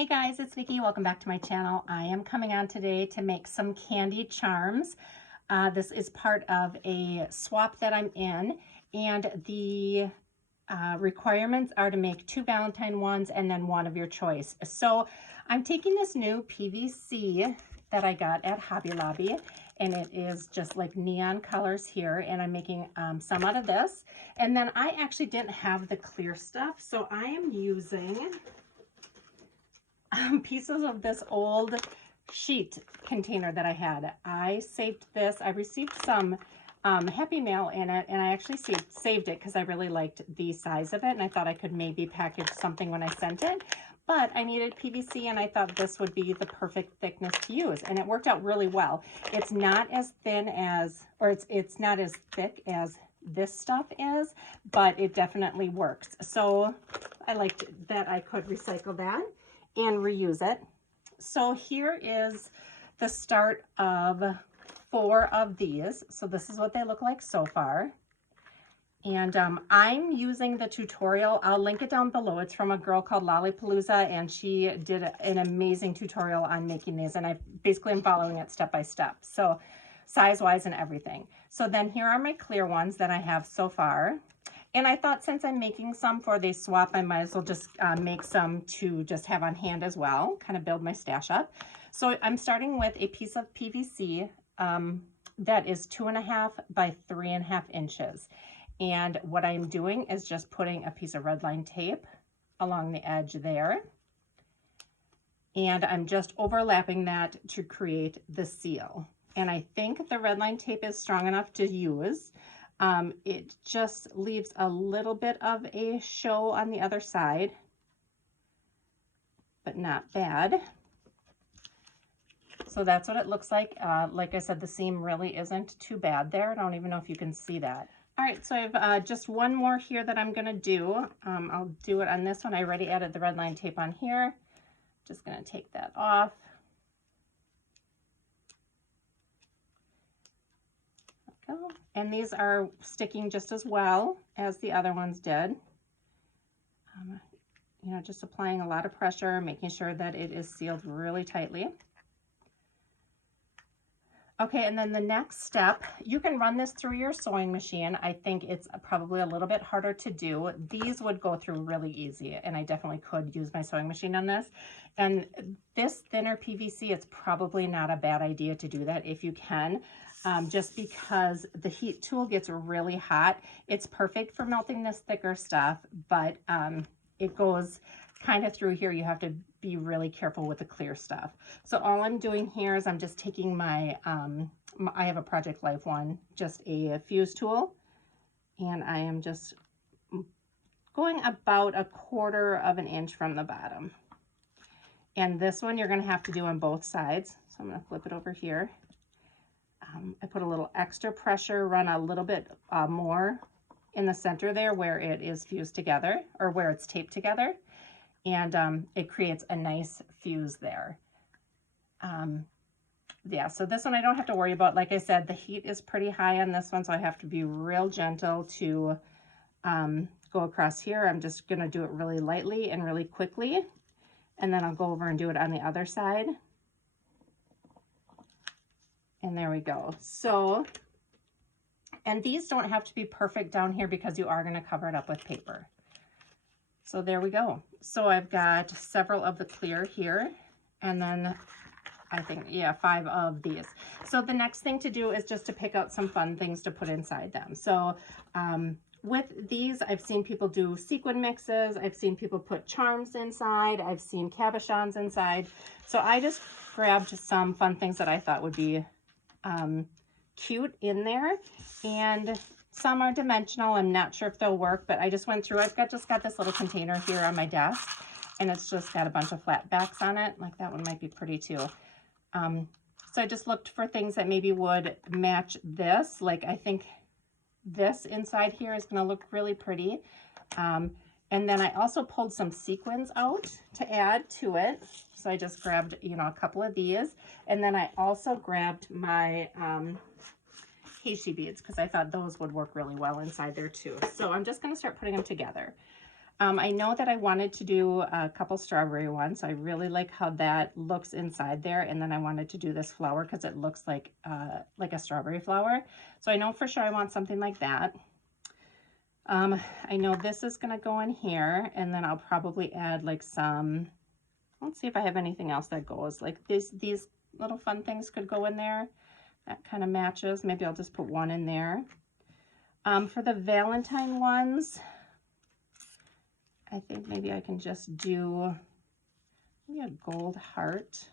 Hey guys, it's Nikki. Welcome back to my channel. I am coming on today to make some candy charms. This is part of a swap that I'm in, and the requirements are to make 2 Valentine ones and then one of your choice. So I'm taking this new PVC that I got at Hobby Lobby, and it is just like neon colors here, and I'm making some out of this. And then I actually didn't have the clear stuff, so I am using pieces of this old sheet container that I had. I saved this. I received some Happy Mail in it, and I actually saved it because I really liked the size of it, and I thought I could maybe package something when I sent it. But I needed PVC, and I thought this would be the perfect thickness to use, and it worked out really well. It's not as thin as, or it's not as thick as this stuff is, but it definitely works. So I liked that I could recycle that and reuse it. So here is the start of 4 of these. So this is what they look like so far. And I'm using the tutorial. I'll link it down below. It's from a girl called Lollipalooza, and she did an amazing tutorial on making these, and I basically am following it step by step. So size-wise and everything. So then here are my clear ones that I have so far. And I thought since I'm making some for the swap, I might as well just make some to just have on hand as well, kind of build my stash up. So I'm starting with a piece of PVC that is 2.5 by 3.5 inches. And what I'm doing is just putting a piece of red line tape along the edge there. And I'm just overlapping that to create the seal. And I think the red line tape is strong enough to use. It just leaves a little bit of a show on the other side, but not bad. So that's what it looks like. Like I said, the seam really isn't too bad there. I don't even know if you can see that. All right, so I have just one more here that I'm gonna do. I'll do it on this one. I already added the red line tape on here. Just gonna take that off. And these are sticking just as well as the other ones did. You know, just applying a lot of pressure, making sure that it is sealed really tightly. Okay, and then the next step, you can run this through your sewing machine. I think it's probably a little bit harder to do. These would go through really easy, and I definitely could use my sewing machine on this. And this thinner PVC, it's probably not a bad idea to do that if you can. Just because the heat tool gets really hot. It's perfect for melting this thicker stuff, but it goes kind of through here. You have to be really careful with the clear stuff. So all I'm doing here is I'm just taking my, I have a Project Life one, just a fuse tool, and I am just going about 1/4 of an inch from the bottom. And this one you're gonna have to do on both sides. So I'm gonna flip it over here. I put a little extra pressure, run a little bit more in the center there where it is fused together, or where it's taped together, and it creates a nice fuse there. Yeah, so this one I don't have to worry about. Like I said, the heat is pretty high on this one, so I have to be real gentle to go across here. I'm just gonna do it really lightly and really quickly, and then I'll go over and do it on the other side. And there we go. So, and these don't have to be perfect down here because you are going to cover it up with paper. So there we go. So I've got several of the clear here, and then I think, yeah, 5 of these. So the next thing to do is just to pick out some fun things to put inside them. So with these, I've seen people do sequin mixes. I've seen people put charms inside. I've seen cabochons inside. So I just grabbed some fun things that I thought would be cute in there, and some are dimensional. I'm not sure if they'll work, but I just went through. I've just got this little container here on my desk, and it's just got a bunch of flat backs on it. Like that one might be pretty too. So I just looked for things that maybe would match this. Like I think this inside here is going to look really pretty. And then I also pulled some sequins out to add to it. So I just grabbed, you know, a couple of these. And then I also grabbed my Heishi beads because I thought those would work really well inside there too. So I'm just going to start putting them together. I know that I wanted to do a couple strawberry ones. So I really like how that looks inside there. And then I wanted to do this flower because it looks like a strawberry flower. So I know for sure I want something like that. I know this is going to go in here, and then I'll probably add like some, let's see if I have anything else that goes. Like these little fun things could go in there. That kind of matches. Maybe I'll just put one in there. For the Valentine ones, I think maybe I can just do maybe a gold heart.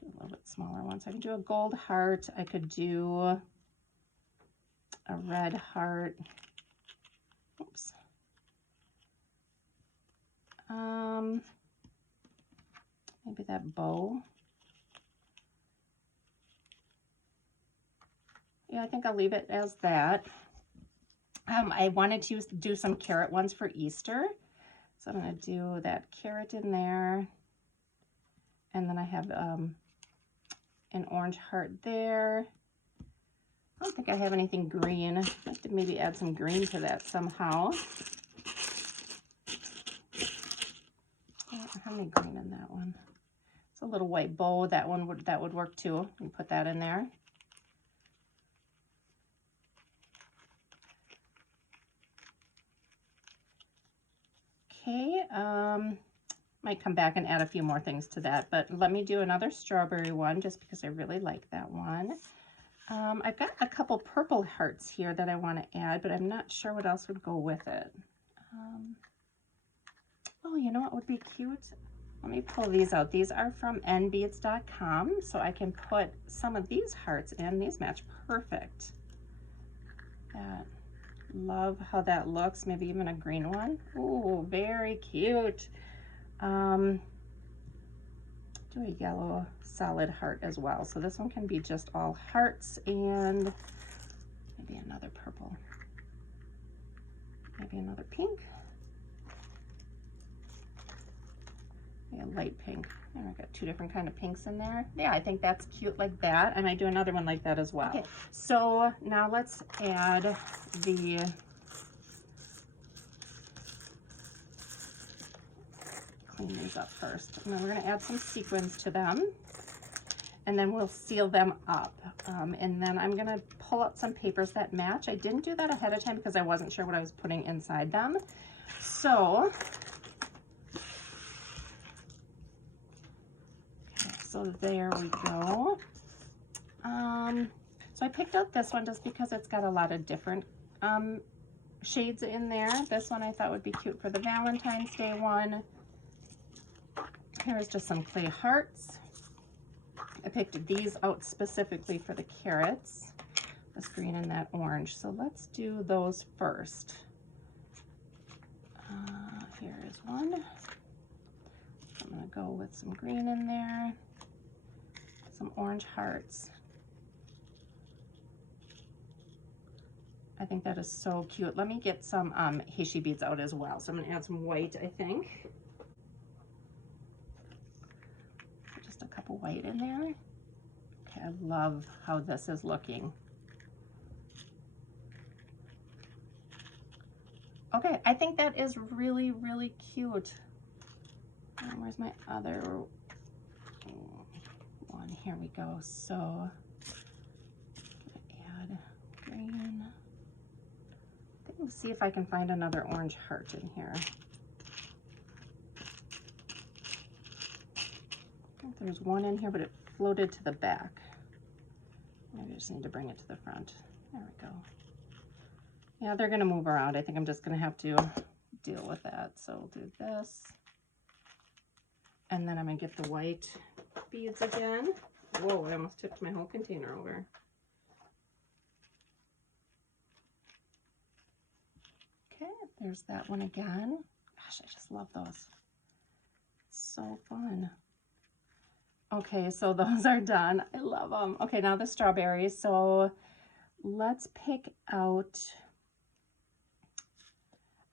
Do a little bit smaller ones. I can do a gold heart. I could do a red heart. Oops. Maybe that bow. Yeah, I think I'll leave it as that. I wanted to do some carrot ones for Easter. So I'm going to do that carrot in there. And then I have an orange heart there. I don't think I have anything green. I'd like to maybe add some green to that somehow. I don't have any green in that one. It's a little white bow. That would work too. You can put that in there. Okay, might come back and add a few more things to that, but let me do another strawberry one just because I really like that one. I've got a couple purple hearts here that I want to add, but I'm not sure what else would go with it. Oh, you know what would be cute? Let me pull these out. These are from nbeads.com, so I can put some of these hearts in. These match perfect. Love how that looks. Maybe even a green one. Ooh, very cute. Do a yellow solid heart as well. So this one can be just all hearts, and maybe another purple. Maybe another pink. Maybe a light pink. And I've got two different kind of pinks in there. Yeah, I think that's cute like that. I might do another one like that as well. Okay, so now let's add the clean these up first. And then we're going to add some sequins to them. And then we'll seal them up. And then I'm going to pull out some papers that match. I didn't do that ahead of time because I wasn't sure what I was putting inside them. So there we go. So I picked out this one just because it's got a lot of different shades in there. This one I thought would be cute for the Valentine's Day one. Here's just some clay hearts. I picked these out specifically for the carrots, this green and that orange. So let's do those first. Here is one. I'm going to go with some green in there, some orange hearts. I think that is so cute. Let me get some Heishi beads out as well. So I'm going to add some white, I think. Just a couple white in there. Okay, I love how this is looking. Okay, I think that is really, really cute. And where's my other one? Here we go. So add green. I think we'll see if I can find another orange heart in here. I think there's one in here, but it floated to the back. Maybe I just need to bring it to the front. There we go. Yeah, they're gonna move around. I think I'm just gonna have to deal with that. So we'll do this. And then I'm gonna get the white beads again. Whoa, I almost tipped my whole container over. Okay, there's that one again. Gosh, I just love those. So fun. Okay, so those are done. I love them. Okay, now the strawberries. So let's pick out,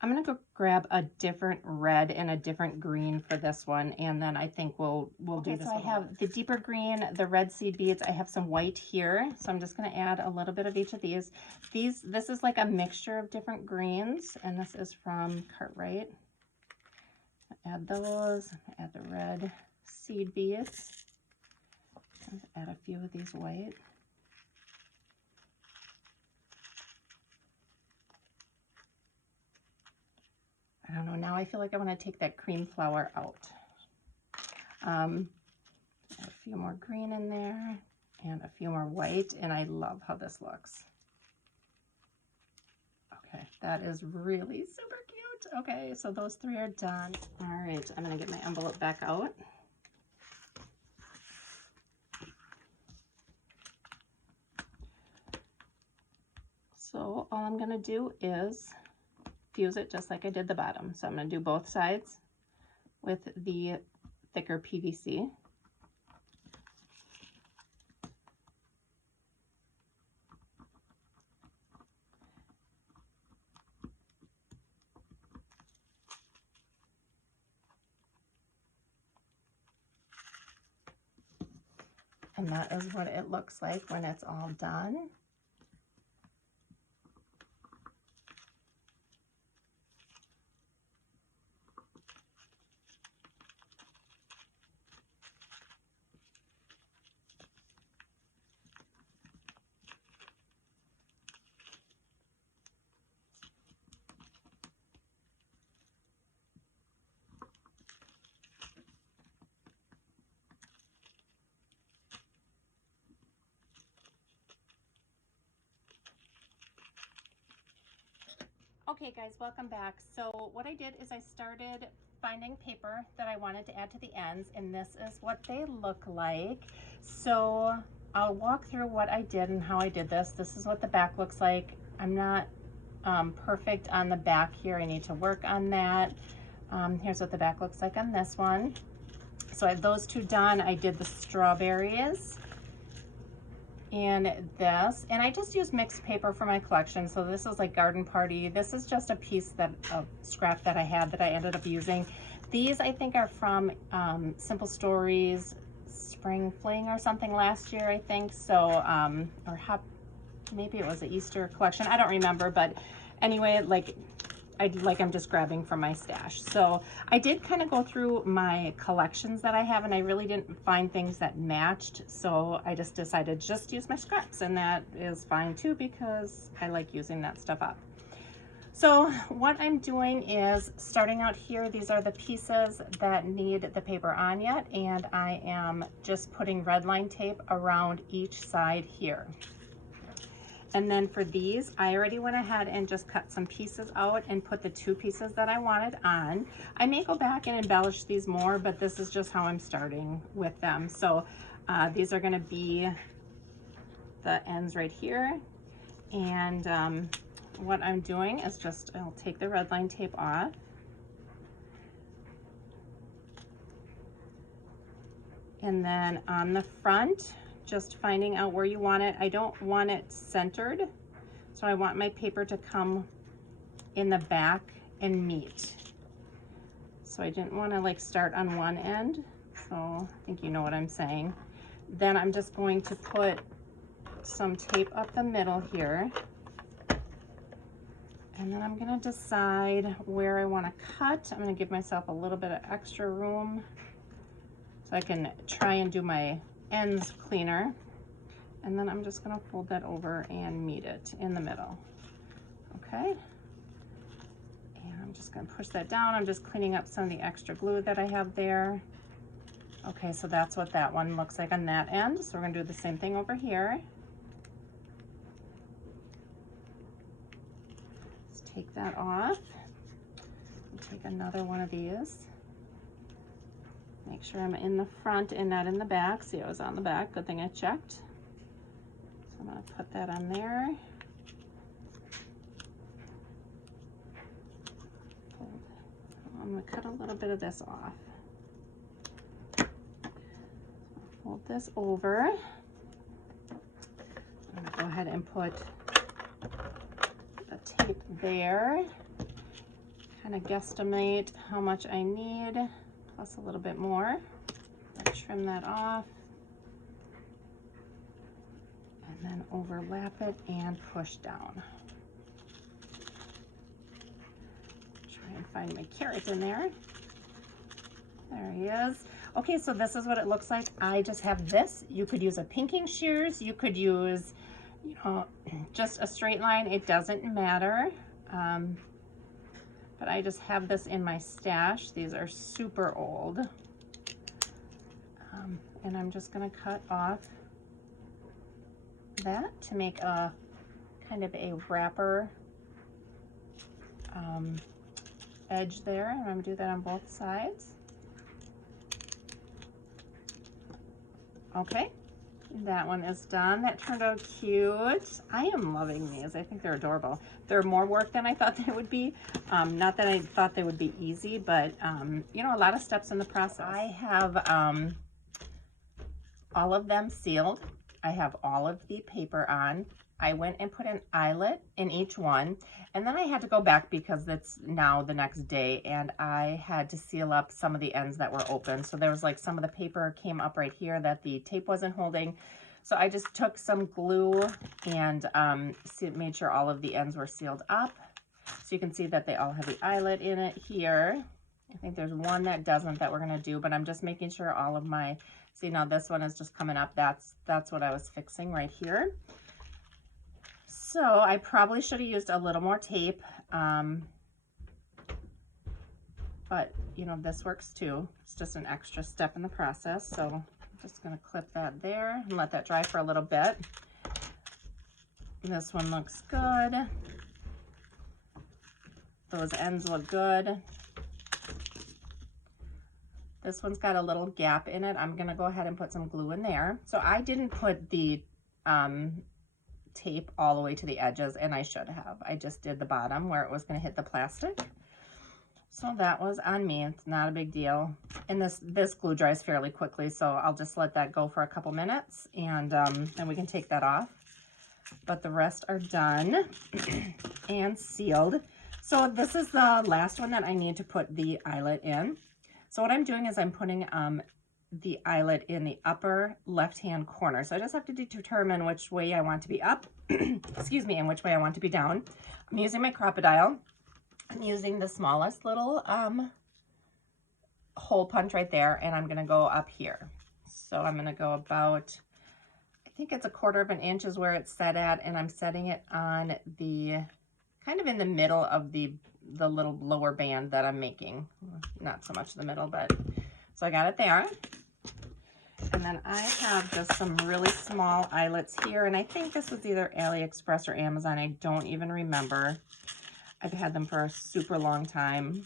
I'm gonna go grab a different red and a different green for this one, and then I think we'll do this. So I have the deeper green, the red seed beads. I have some white here, so I'm just gonna add a little bit of each of these. This is like a mixture of different greens, and this is from Cartwright. Add those. Add the red seed beads. Add a few of these white. I don't know, now I feel like I want to take that cream flower out. Add a few more green in there and a few more white, and I love how this looks. Okay, that is really super cute. Okay, so those three are done. All right, I'm gonna get my envelope back out. So all I'm gonna do is fuse it just like I did the bottom. So I'm going to do both sides with the thicker PVC. And that is what it looks like when it's all done. Okay guys, welcome back. So what I did is I started finding paper that I wanted to add to the ends, and this is what they look like. So I'll walk through what I did and how I did this. This is what the back looks like. I'm not perfect on the back here. I need to work on that. Here's what the back looks like on this one. So I have those two done. I did the strawberries and this, and I just used mixed paper for my collection. So this is like Garden Party. This is just a piece of scrap that I had that I ended up using. These I think are from Simple Stories Spring Fling or something last year, I think. So maybe it was an Easter collection, I don't remember, but anyway, I'm just grabbing from my stash. So I did kind of go through my collections that I have, and I really didn't find things that matched. So I just decided to just use my scraps, and that is fine too, because I like using that stuff up. So what I'm doing is starting out here. These are the pieces that need the paper on yet, and I am just putting red line tape around each side here. And then for these, I already went ahead and just cut some pieces out and put the two pieces that I wanted on. I may go back and embellish these more, but this is just how I'm starting with them. So these are gonna be the ends right here. And what I'm doing is I'll take the red line tape off. And then on the front, just finding out where you want it. I don't want it centered, so I want my paper to come in the back and meet. So I didn't want to like start on one end, so I think you know what I'm saying. Then I'm just going to put some tape up the middle here, and then I'm going to decide where I want to cut. I'm going to give myself a little bit of extra room so I can try and do my ends cleaner. And then I'm just going to fold that over and meet it in the middle. Okay, and I'm just going to push that down. I'm just cleaning up some of the extra glue that I have there. Okay, so that's what that one looks like on that end. So we're going to do the same thing over here. Let's take that off. Take another one of these. Make sure I'm in the front and not in the back. See, I was on the back. Good thing I checked. So I'm going to put that on there. I'm going to cut a little bit of this off. Fold this over. I'm going to go ahead and put the tape there. kind of guesstimate how much I need, plus a little bit more. I'll trim that off. And then overlap it and push down. Try and find my carrot in there. There he is. Okay, so this is what it looks like. I just have this. You could use a pinking shears. You could use, you know, just a straight line. It doesn't matter. But I just have this in my stash. These are super old. And I'm just gonna cut off that to make a kind of a wrapper edge there. And I'm gonna do that on both sides. Okay, that one is done. That turned out cute. I am loving these. I think they're adorable. They're more work than I thought they would be. Not that I thought they would be easy, but you know, a lot of steps in the process. I have all of them sealed. I have all of the paper on. I went and put an eyelet in each one, and then I had to go back because it's now the next day, and I had to seal up some of the ends that were open. So there was like some of the paper came up right here that the tape wasn't holding. So I just took some glue and made sure all of the ends were sealed up. So you can see that they all have the eyelet in it here. I think there's one that doesn't that we're gonna do, but I'm just making sure all of my, see now this one is just coming up. That's what I was fixing right here. So I probably should have used a little more tape, but you know, this works too. It's just an extra step in the process. So I'm just gonna clip that there and let that dry for a little bit. This one looks good. Those ends look good. This one's got a little gap in it. I'm gonna go ahead and put some glue in there. So I didn't put the tape all the way to the edges, and I should have. I just did the bottom where it was going to hit the plastic. So that was on me. It's not a big deal. And this glue dries fairly quickly, so I'll just let that go for a couple minutes, and then we can take that off. But the rest are done and sealed. So this is the last one that I need to put the eyelet in. So what I'm doing is I'm putting the eyelet in the upper left-hand corner. So I just have to determine which way I want to be up, excuse me, and which way I want to be down. I'm using my Crop-A-Dile. I'm using the smallest little hole punch right there, and I'm gonna go up here. So I'm gonna go about, I think it's 1/4 inch is where it's set at, and I'm setting it on the, kind of in the middle of the little lower band that I'm making. Not so much the middle, but, so I got it there. And then I have just some really small eyelets here, and I think this was either AliExpress or Amazon. I don't even remember. I've had them for a super long time.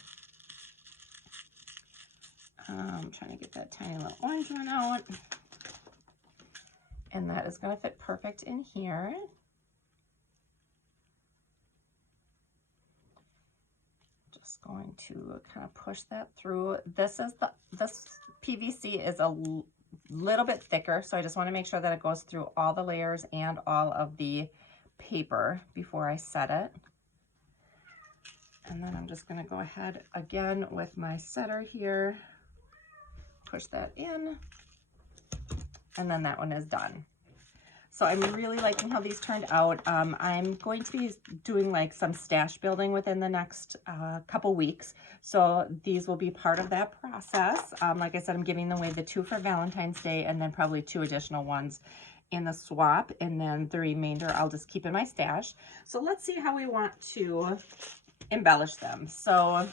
I'm trying to get that tiny little orange one out. And that is going to fit perfect in here. Just going to kind of push that through. This PVC is a little bit thicker, so I just want to make sure that it goes through all the layers and all of the paper before I set it. And then I'm just going to go ahead again with my setter here, push that in, and then that one is done. So I'm really liking how these turned out. I'm going to be doing like some stash building within the next couple weeks. So these will be part of that process. Like I said, I'm giving away the 2 for Valentine's Day, and then probably 2 additional ones in the swap. And then the remainder I'll just keep in my stash. So let's see how we want to embellish them. So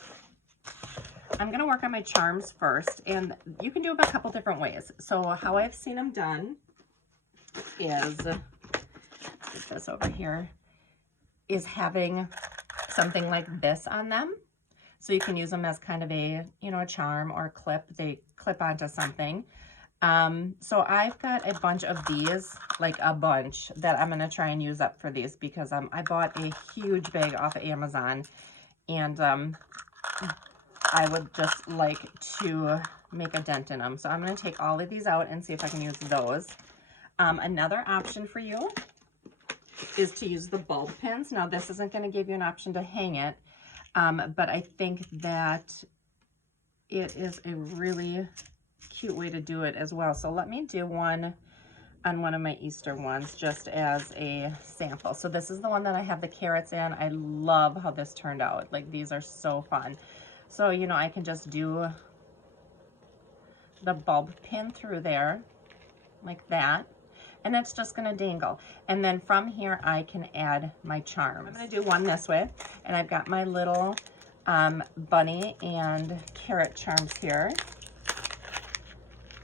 I'm going to work on my charms first, and you can do them a couple different ways. So how I've seen them done is, get this over here, is having something like this on them. So you can use them as kind of a, you know, a charm or a clip. They clip onto something. So I've got a bunch of these, like a bunch, that I'm going to try and use up for these, because I bought a huge bag off of Amazon, and I would just like to make a dent in them. So I'm going to take all of these out and see if I can use those. Another option for you is to use the bulb pins. Now this isn't going to give you an option to hang it, But I think that it is a really cute way to do it as well. So let me do one on one of my Easter ones just as a sample. So this is the one that I have the carrots in. I love how this turned out. Like, these are so fun. So, you know, I can just do the bulb pin through there like that, and it's just gonna dangle. And then from here I can add my charms. I'm gonna do one this way, and I've got my little bunny and carrot charms here.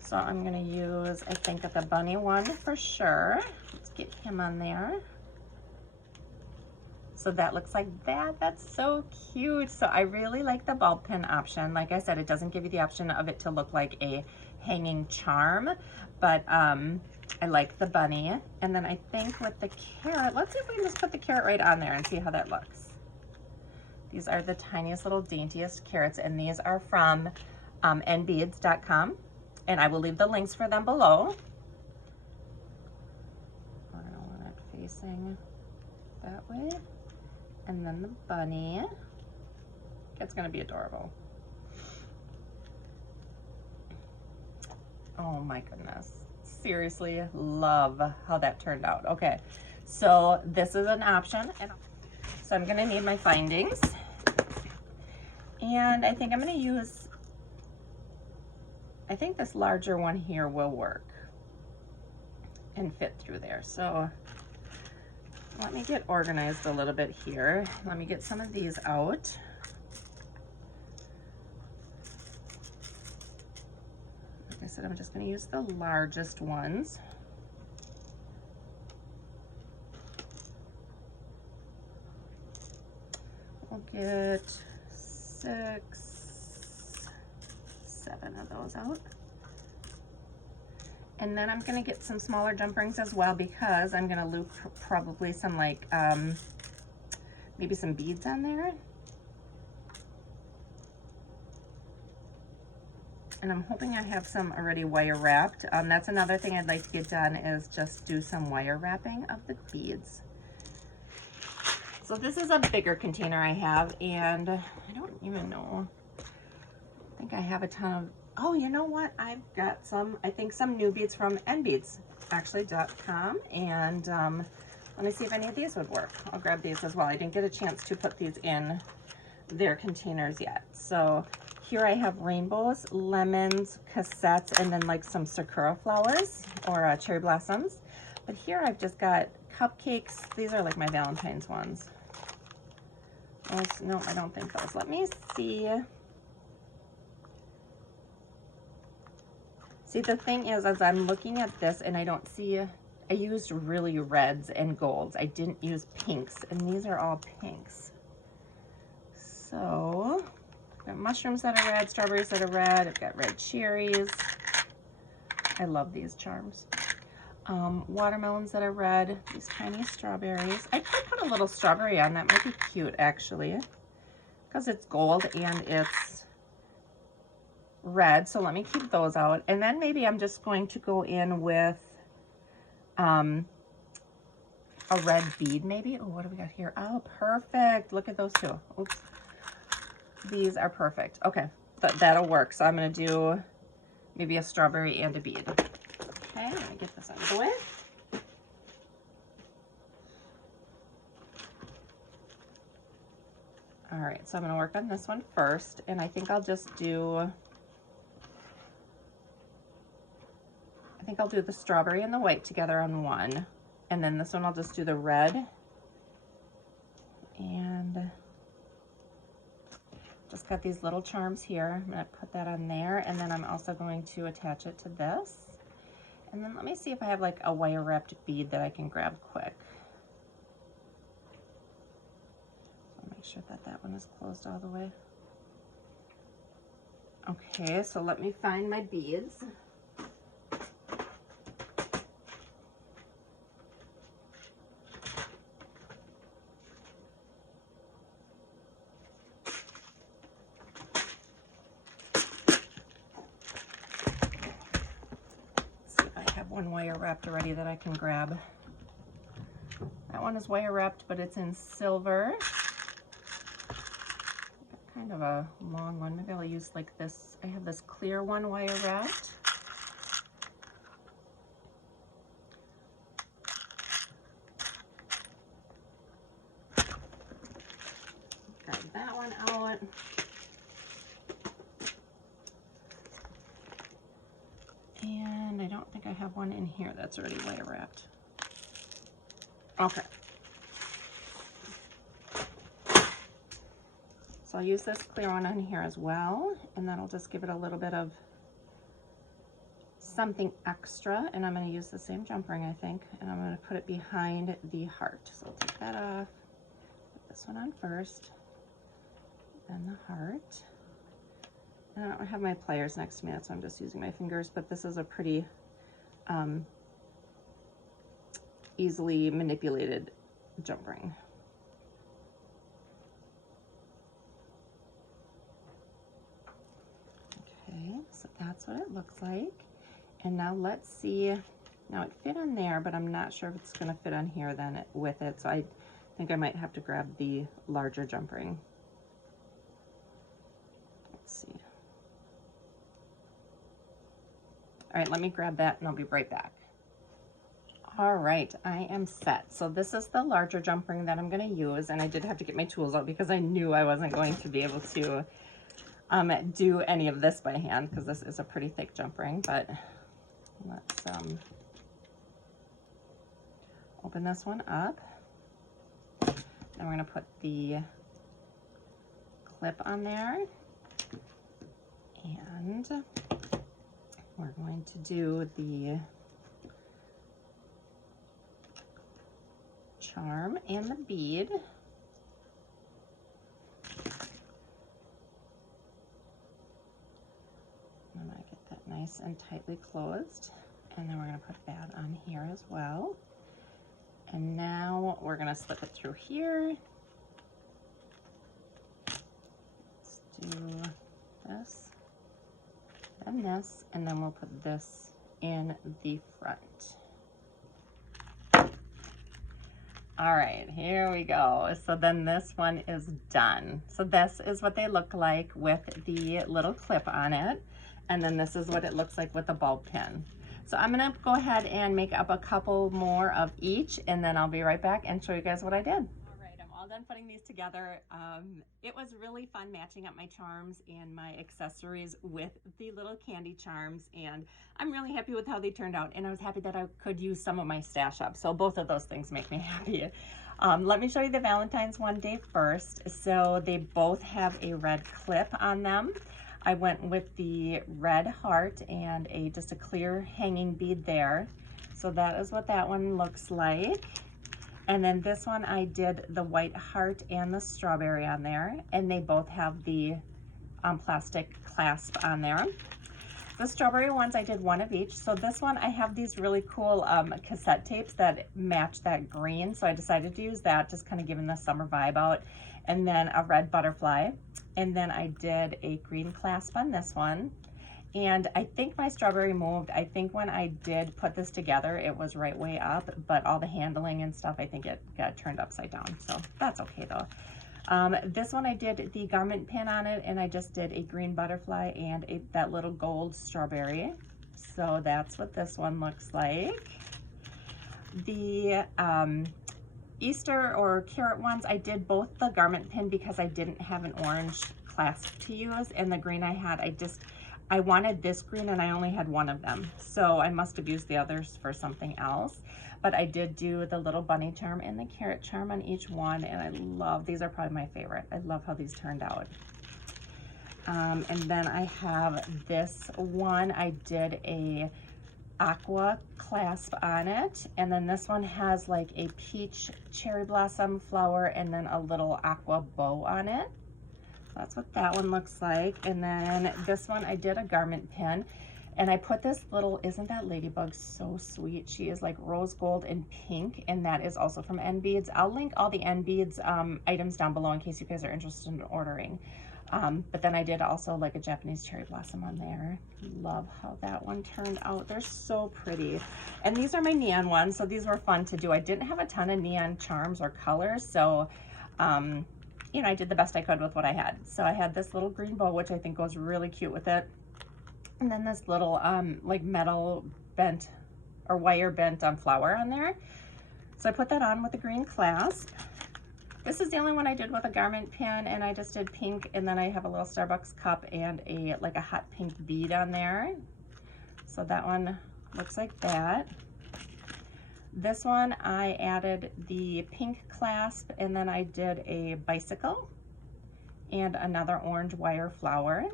So I'm gonna use, I think, the bunny one for sure. Let's get him on there. So that looks like that. That's so cute. So I really like the bulb pin option. Like I said, it doesn't give you the option of it to look like a hanging charm, but I like the bunny. And then I think with the carrot, let's see if we can just put the carrot right on there and see how that looks. These are the tiniest little daintiest carrots, and these are from nbeads.com, and I will leave the links for them below. We're gonna want it facing that way. And then the bunny. It's gonna be adorable. Oh my goodness. Seriously, love how that turned out. Okay, so this is an option. And so I'm gonna need my findings. And I think I'm gonna use, I think this larger one here will work and fit through there. So let me get organized a little bit here. Let me get some of these out. Like I said, I'm just going to use the largest ones. We'll get 6, 7 of those out. And then I'm gonna get some smaller jump rings as well, because I'm gonna loop probably some like, maybe some beads on there. And I'm hoping I have some already wire wrapped. That's another thing I'd like to get done, is just do some wire wrapping of the beads. So this is a bigger container I have, and I don't even know. I think I have a ton of, oh, you know what? I've got some, I think some new beads from nbeads, actually, .com, and let me see if any of these would work. I'll grab these as well. I didn't get a chance to put these in their containers yet. So here I have rainbows, lemons, cassettes, and then like some sakura flowers or cherry blossoms. But here I've just got cupcakes. These are like my Valentine's ones. Those, no, I don't think those. Let me see. See, the thing is, as I'm looking at this and I don't see, I used really reds and golds. I didn't use pinks, and these are all pinks. So, I've got mushrooms that are red, strawberries that are red, I've got red cherries. I love these charms. Watermelons that are red, these tiny strawberries. I could put a little strawberry on, that might be cute actually, because it's gold and it's red, so let me keep those out. And then maybe I'm just going to go in with a red bead maybe. Oh, what do we got here? Oh, perfect. Look at those two. Oops. These are perfect. Okay, that'll work. So I'm going to do maybe a strawberry and a bead. Okay, let me get this out of the way. All right, so I'm going to work on this one first, and I think I'll just do, I'll do the strawberry and the white together on one, and then this one I'll just do the red, and just got these little charms here. I'm going to put that on there, and then I'm also going to attach it to this. And then let me see if I have like a wire wrapped bead that I can grab quick. So make sure that that one is closed all the way. Okay, so let me find my beads. One wire wrapped already that I can grab. That one is wire wrapped, but it's in silver. kind of a long one. Maybe I'll use like this. I have this clear one wire wrapped. Grab that one out. And I don't think I have one in here that's already wire wrapped. Okay. So I'll use this clear one on here as well, and that'll just give it a little bit of something extra. And I'm going to use the same jump ring, I think, and I'm going to put it behind the heart. So I'll take that off, put this one on first, then the heart. And I don't have my pliers next to me, that's why I'm just using my fingers, but this is a pretty easily manipulated jump ring. Okay, so that's what it looks like. And now let's see, now it fit on there, but I'm not sure if it's gonna fit on here then with it, so I think I might have to grab the larger jump ring. Let's see. All right, let me grab that and I'll be right back. All right, I am set. So this is the larger jump ring that I'm gonna use, and I did have to get my tools out because I knew I wasn't going to be able to do any of this by hand because this is a pretty thick jump ring, but let's open this one up. Now we're gonna put the clip on there, and we're going to do the charm and the bead. I'm gonna get that nice and tightly closed, and then we're gonna put that on here as well. And now we're gonna slip it through here. Let's do this, then this, and then we'll put this in the front. All right, here we go. So then this one is done. So this is what they look like with the little clip on it. And then this is what it looks like with the bulb pin. So I'm gonna go ahead and make up a couple more of each, and then I'll be right back and show you guys what I did. All right, I'm all done putting these together. It was really fun matching up my charms and my accessories with the little candy charms, and I'm really happy with how they turned out, and I was happy that I could use some of my stash up. So both of those things make me happy. Let me show you the Valentine's one day first. So they both have a red clip on them. I went with the red heart and just a clear hanging bead there. So that is what that one looks like. And then this one I did the white heart and the strawberry on there, and they both have the plastic clasp on there. The strawberry ones I did one of each. So this one I have these really cool cassette tapes that match that green, so I decided to use that, just kind of giving the summer vibe out. And then a red butterfly, and then I did a green clasp on this one. And I think my strawberry moved. I think when I did put this together, it was right way up, but all the handling and stuff, I think it got turned upside down. So that's okay though. This one I did the garment pin on it, and I just did a green butterfly and that little gold strawberry. So that's what this one looks like. The Easter or carrot ones, I did both the garment pin because I didn't have an orange clasp to use, and the green I had, I wanted this green and I only had one of them, so I must have used the others for something else. But I did do the little bunny charm and the carrot charm on each one, and I love, these are probably my favorite. I love how these turned out. And then I have this one, I did a aqua clasp on it, and then this one has like a peach cherry blossom flower and then a little aqua bow on it. That's what that one looks like. And then this one I did a garment pin, and I put this little, isn't that ladybug so sweet? She is like rose gold and pink, and that is also from N Beads. I'll link all the N Beads items down below in case you guys are interested in ordering. But then I did also like a Japanese cherry blossom on there. Love how that one turned out. They're so pretty. And these are my neon ones, so these were fun to do. I didn't have a ton of neon charms or colors, so you know, I did the best I could with what I had. So I had this little green bow, which I think goes really cute with it. And then this little like metal bent or wire bent flower on there. So I put that on with a green clasp. This is the only one I did with a garment pin, and I just did pink, and then I have a little Starbucks cup and a like a hot pink bead on there. So that one looks like that. This one I added the pink clasp, and then I did a bicycle and another orange wire flower.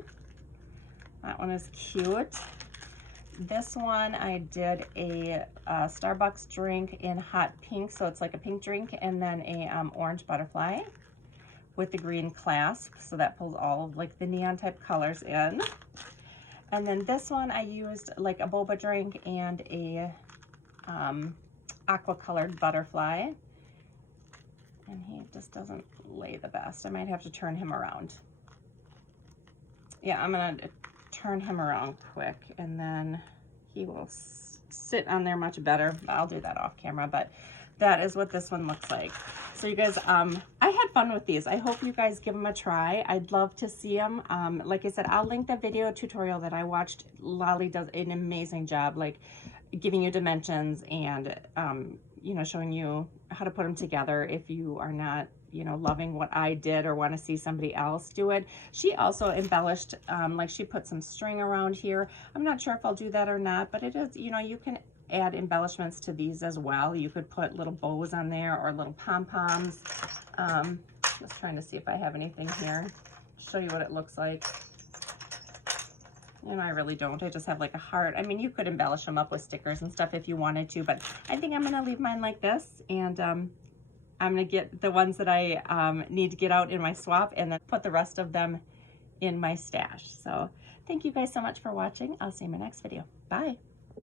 That one is cute. This one I did a Starbucks drink in hot pink, so it's like a pink drink, and then a orange butterfly with the green clasp, so that pulls all of like the neon type colors in. And then this one I used like a boba drink and a aqua colored butterfly, and he just doesn't lay the best. I might have to turn him around. Yeah, I'm gonna turn him around quick, and then he will sit on there much better. I'll do that off camera, but that is what this one looks like. So you guys, I had fun with these. I hope you guys give them a try. I'd love to see them. Like I said, I'll link the video tutorial that I watched. Lolly does an amazing job, like giving you dimensions and, you know, showing you how to put them together if you are not, you know, loving what I did or want to see somebody else do it. She also embellished, like she put some string around here. I'm not sure if I'll do that or not, but it is, you know, you can add embellishments to these as well. You could put little bows on there or little pom-poms. Just trying to see if I have anything here. Show you what it looks like. You know, I really don't. I just have like a heart. I mean, you could embellish them up with stickers and stuff if you wanted to, but I think I'm going to leave mine like this, and I'm going to get the ones that I need to get out in my swap and then put the rest of them in my stash. So thank you guys so much for watching. I'll see you in my next video. Bye.